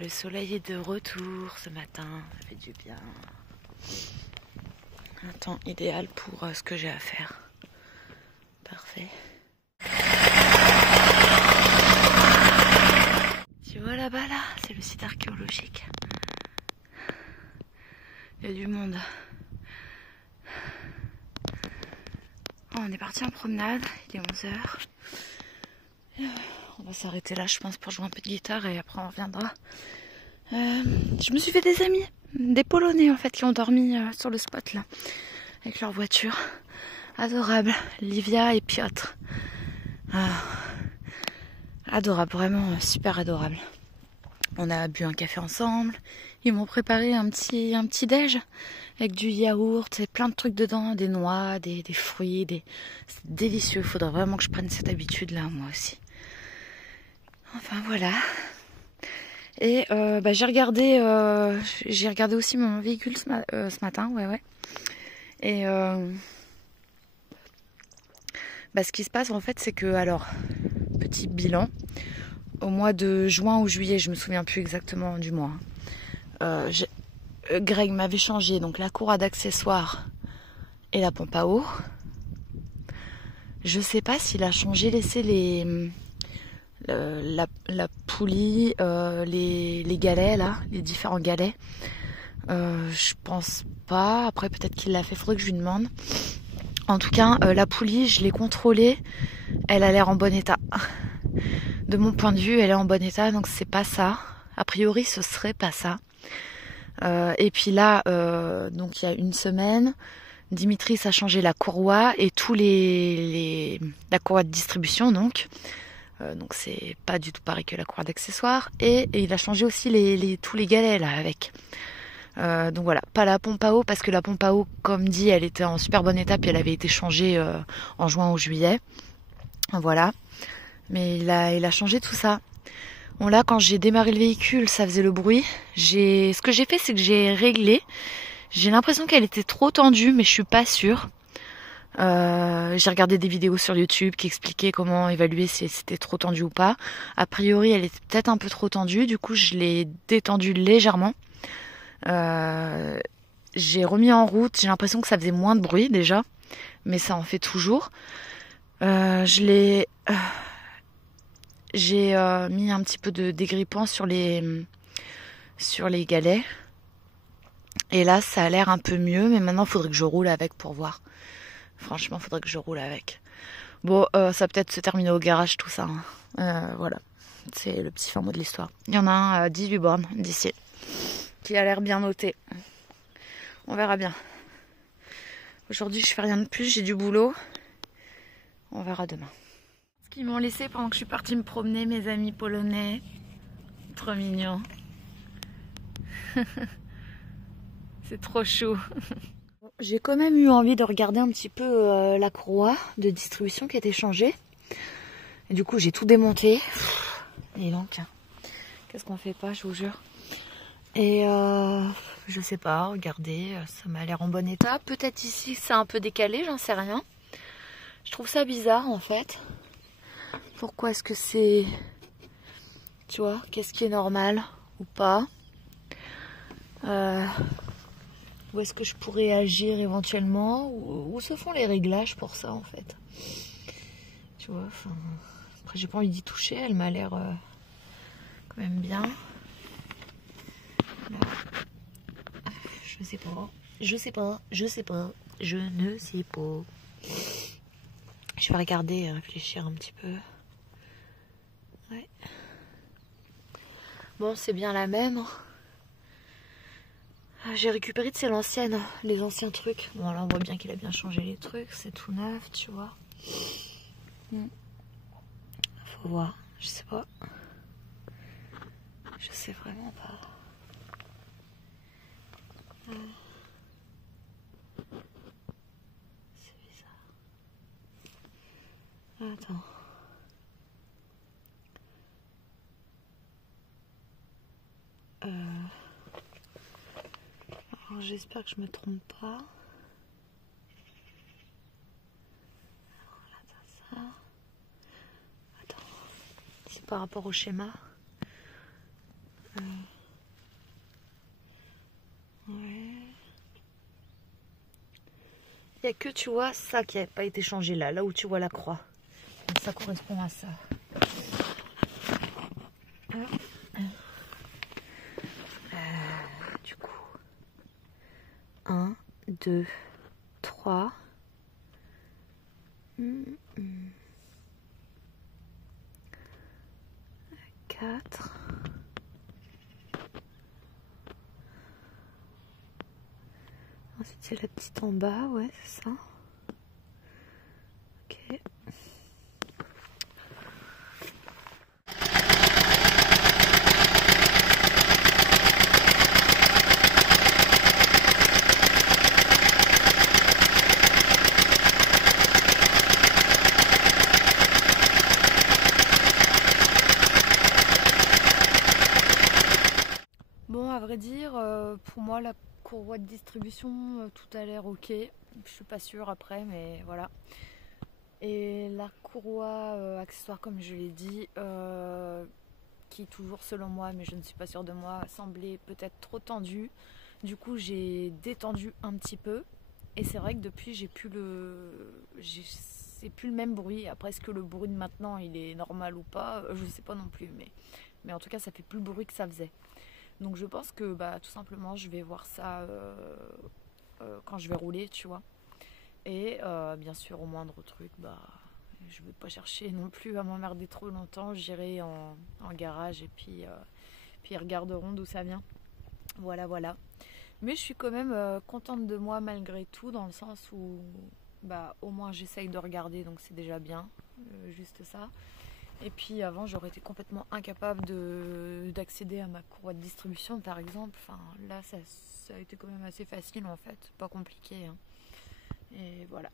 Le soleil est de retour ce matin, ça fait du bien. Un temps idéal pour ce que j'ai à faire. Parfait. Tu vois là-bas là, c'est le site archéologique. Il y a du monde. Oh, on est parti en promenade, il est 11 h. On va s'arrêter là je pense pour jouer un peu de guitare et après on reviendra. Je me suis fait des amis, des Polonais en fait qui ont dormi sur le spot là, avec leur voiture. Adorable, Livia et Piotr. Adorable, vraiment super adorable. On a bu un café ensemble, ils m'ont préparé un petit déj avec du yaourt et plein de trucs dedans, des noix, des fruits, c'est délicieux. Il faudrait vraiment que je prenne cette habitude là moi aussi. Enfin voilà. Et j'ai regardé aussi mon véhicule ce matin, ouais. Et ce qui se passe en fait, c'est que, alors, petit bilan, au mois de juin ou juillet, je me souviens plus exactement du mois. Greg m'avait changé donc la courroie d'accessoires et la pompe à eau. Je sais pas s'il a changé, laissé la poulie, les galets là, les différents galets. Je pense pas. Après peut-être qu'il l'a fait, faudrait que je lui demande. En tout cas, la poulie, je l'ai contrôlée. Elle a l'air en bon état. De mon point de vue, elle est en bon état, donc c'est pas ça. A priori, ce serait pas ça. Et puis là, donc il y a une semaine, Dimitris a changé la courroie et la courroie de distribution donc c'est pas du tout pareil que la courroie d'accessoires. Et il a changé aussi tous les galets là avec. Donc voilà, pas la pompe à eau parce que la pompe à eau, comme dit, elle était en super bon état puis elle avait été changée en juin ou juillet. Voilà. Mais il a changé tout ça. Bon là, quand j'ai démarré le véhicule, ça faisait le bruit. Ce que j'ai fait, c'est que j'ai réglé. J'ai l'impression qu'elle était trop tendue, mais je suis pas sûre. J'ai regardé des vidéos sur YouTube qui expliquaient comment évaluer si c'était trop tendu ou pas. A priori, elle était peut-être un peu trop tendue. Du coup, je l'ai détendue légèrement. J'ai remis en route. J'ai l'impression que ça faisait moins de bruit déjà, mais ça en fait toujours. J'ai mis un petit peu de dégrippant sur les galets. Et là, ça a l'air un peu mieux, mais maintenant, il faudrait que je roule avec pour voir. Franchement, il faudrait que je roule avec. Bon, ça va peut-être se terminer au garage, tout ça. Voilà, c'est le petit fin mot de l'histoire. Il y en a un à 18 bornes d'ici, qui a l'air bien noté. On verra bien. Aujourd'hui, je fais rien de plus, j'ai du boulot. On verra demain. Ce qu'ils m'ont laissé pendant que je suis partie me promener, mes amis polonais. Trop mignon. C'est trop chou. J'ai quand même eu envie de regarder un petit peu la courroie de distribution qui a été changée. Et du coup, j'ai tout démonté. Et donc, qu'est-ce qu'on fait pas, je vous jure. Et je sais pas, regardez, ça m'a l'air en bon état. Peut-être ici, c'est un peu décalé, j'en sais rien. Je trouve ça bizarre, en fait. Pourquoi est-ce que c'est... Tu vois, qu'est-ce qui est normal ou pas? Où est-ce que je pourrais agir éventuellement? Où se font les réglages pour ça en fait? Tu vois, enfin... Après j'ai pas envie d'y toucher, elle m'a l'air quand même bien. Là. Je sais pas, je ne sais pas. Je vais regarder et réfléchir un petit peu. Ouais. Bon, c'est bien la même. J'ai récupéré de c'est l'ancienne, les anciens trucs. Bon là on voit bien qu'il a bien changé les trucs, c'est tout neuf, tu vois. Faut voir, je sais pas. Je sais vraiment pas. C'est bizarre. Attends. Alors j'espère que je me trompe pas. Alors là t'as ça. Attends. C'est par rapport au schéma. n'y a que, tu vois, ça qui n'a pas été changé là où tu vois la croix. Donc ça correspond à ça. Du coup, 1, 2, 3. 4. Ensuite, c'est la petite en bas, ouais, c'est ça. Ok. Bon, à vrai dire, pour moi, la courroie de distribution, tout a l'air ok. Je suis pas sûre après, mais voilà. Et la courroie accessoire, comme je l'ai dit, qui toujours selon moi, mais je ne suis pas sûre de moi, semblait peut-être trop tendue. Du coup, j'ai détendu un petit peu. Et c'est vrai que depuis, c'est plus le même bruit. Après, est-ce que le bruit de maintenant, il est normal ou pas? Je sais pas non plus, mais en tout cas, ça fait plus le bruit que ça faisait. Donc je pense que tout simplement je vais voir ça quand je vais rouler, tu vois. Et bien sûr au moindre truc, je ne vais pas chercher non plus à m'emmerder trop longtemps. J'irai en garage et puis ils regarderont d'où ça vient. Voilà, voilà. Mais je suis quand même contente de moi malgré tout, dans le sens où au moins j'essaye de regarder, donc c'est déjà bien, juste ça. Et puis avant, j'aurais été complètement incapable d'accéder à ma courroie de distribution, par exemple. Enfin, là, ça a été quand même assez facile, en fait. Pas compliqué. Hein. Et voilà.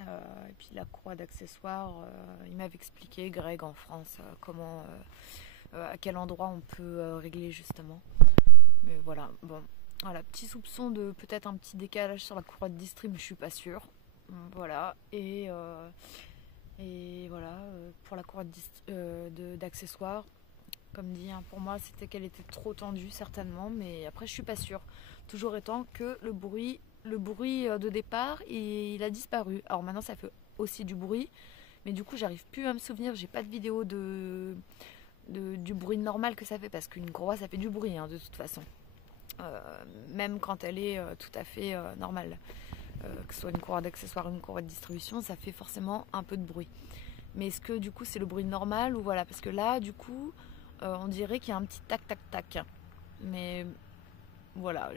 Et puis la courroie d'accessoires, il m'avait expliqué, Greg, en France, comment, à quel endroit on peut régler, justement. Mais voilà, bon. Voilà, petit soupçon de peut-être un petit décalage sur la courroie de distrib, je suis pas sûre. Voilà. Et voilà, pour la courroie d'accessoires, comme dit, hein, pour moi c'était qu'elle était trop tendue certainement, mais après je suis pas sûre. Toujours étant que le bruit de départ, il a disparu. Alors maintenant ça fait aussi du bruit, mais du coup j'arrive plus à me souvenir, j'ai pas de vidéo du bruit normal que ça fait, parce qu'une courroie ça fait du bruit, hein, de toute façon. Même quand elle est tout à fait normale. Que ce soit une courroie d'accessoires ou une courroie de distribution, ça fait forcément un peu de bruit. Mais est-ce que du coup c'est le bruit normal ou voilà? Parce que là du coup on dirait qu'il y a un petit tac tac tac. Mais voilà,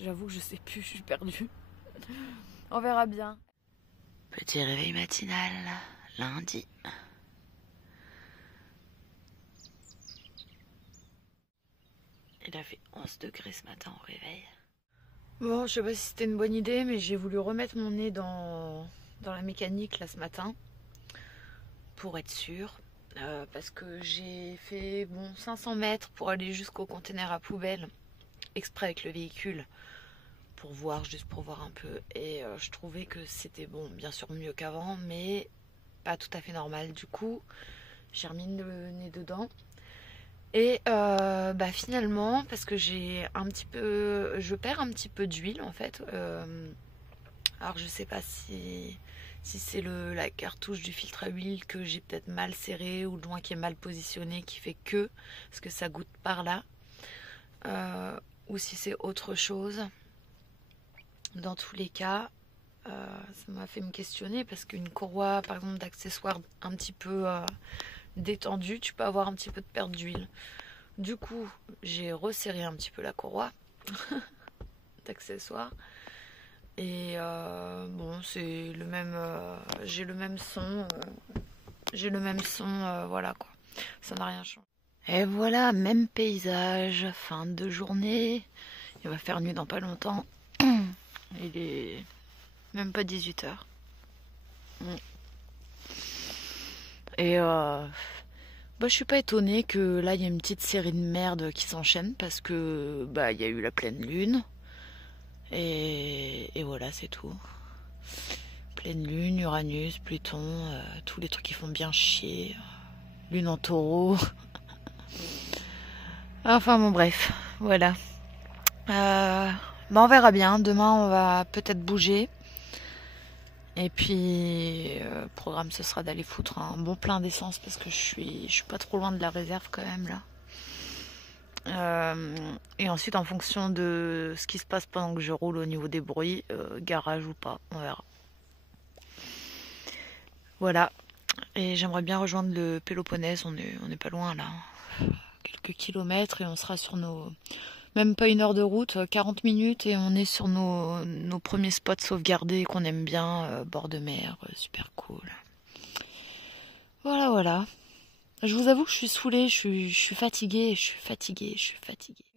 j'avoue que je sais plus, je suis perdue. On verra bien. Petit réveil matinal, lundi. Il a fait 11 degrés ce matin au réveil. Bon, je sais pas si c'était une bonne idée, mais j'ai voulu remettre mon nez dans la mécanique là ce matin pour être sûre, parce que j'ai fait 500 mètres pour aller jusqu'au conteneur à poubelle exprès avec le véhicule juste pour voir un peu, et je trouvais que c'était bien sûr mieux qu'avant, mais pas tout à fait normal. Du coup, j'ai remis le nez dedans. Et finalement, parce que je perds un petit peu d'huile en fait. Alors je sais pas si c'est la cartouche du filtre à huile que j'ai peut-être mal serré, ou le joint qui est mal positionné qui fait parce que ça goûte par là, ou si c'est autre chose. Dans tous les cas, ça m'a fait me questionner, parce qu'une courroie par exemple d'accessoires un petit peu détendue, tu peux avoir un petit peu de perte d'huile. Du coup, j'ai resserré un petit peu la courroie d'accessoires. Et c'est le même. J'ai le même son. Voilà quoi. Ça n'a rien changé. Et voilà, même paysage, fin de journée. Il va faire nuit dans pas longtemps. Il est même pas 18h. Et je suis pas étonnée que là il y a une petite série de merde qui s'enchaîne, parce que il y a eu la pleine lune. Et voilà, c'est tout. Pleine lune, Uranus, Pluton, tous les trucs qui font bien chier. Lune en taureau. Enfin bon, bref, voilà. On verra bien. Demain on va peut-être bouger. Et puis, le programme, ce sera d'aller foutre un bon plein d'essence parce que je suis pas trop loin de la réserve quand même là. Et ensuite, en fonction de ce qui se passe pendant que je roule au niveau des bruits, garage ou pas, on verra. Voilà. Et j'aimerais bien rejoindre le Péloponnèse, on est pas loin là. Quelques kilomètres et on sera sur nos... Même pas 1 heure de route, 40 minutes et on est sur nos premiers spots sauvegardés qu'on aime bien, bord de mer, super cool. Voilà, voilà. Je vous avoue que je suis saoulée, je suis fatiguée.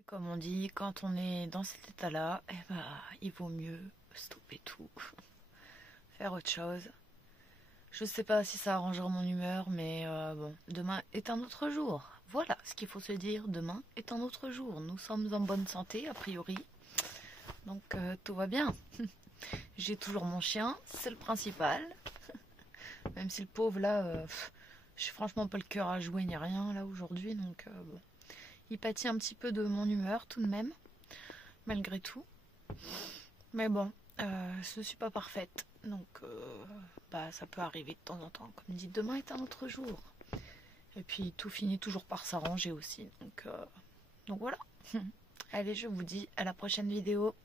Comme on dit, quand on est dans cet état-là, eh ben, il vaut mieux stopper tout, faire autre chose. Je sais pas si ça arrangera mon humeur, mais bon, demain est un autre jour. Voilà ce qu'il faut se dire, demain est un autre jour. Nous sommes en bonne santé, a priori. Donc tout va bien. J'ai toujours mon chien, c'est le principal. Même si le pauvre là, j'ai franchement pas le cœur à jouer ni rien là aujourd'hui. Donc bon, il pâtit un petit peu de mon humeur tout de même, malgré tout. Mais bon, je ne suis pas parfaite. Donc bah, ça peut arriver de temps en temps. Comme dit, demain est un autre jour. Et puis tout finit toujours par s'arranger aussi. Donc voilà. Allez, je vous dis à la prochaine vidéo.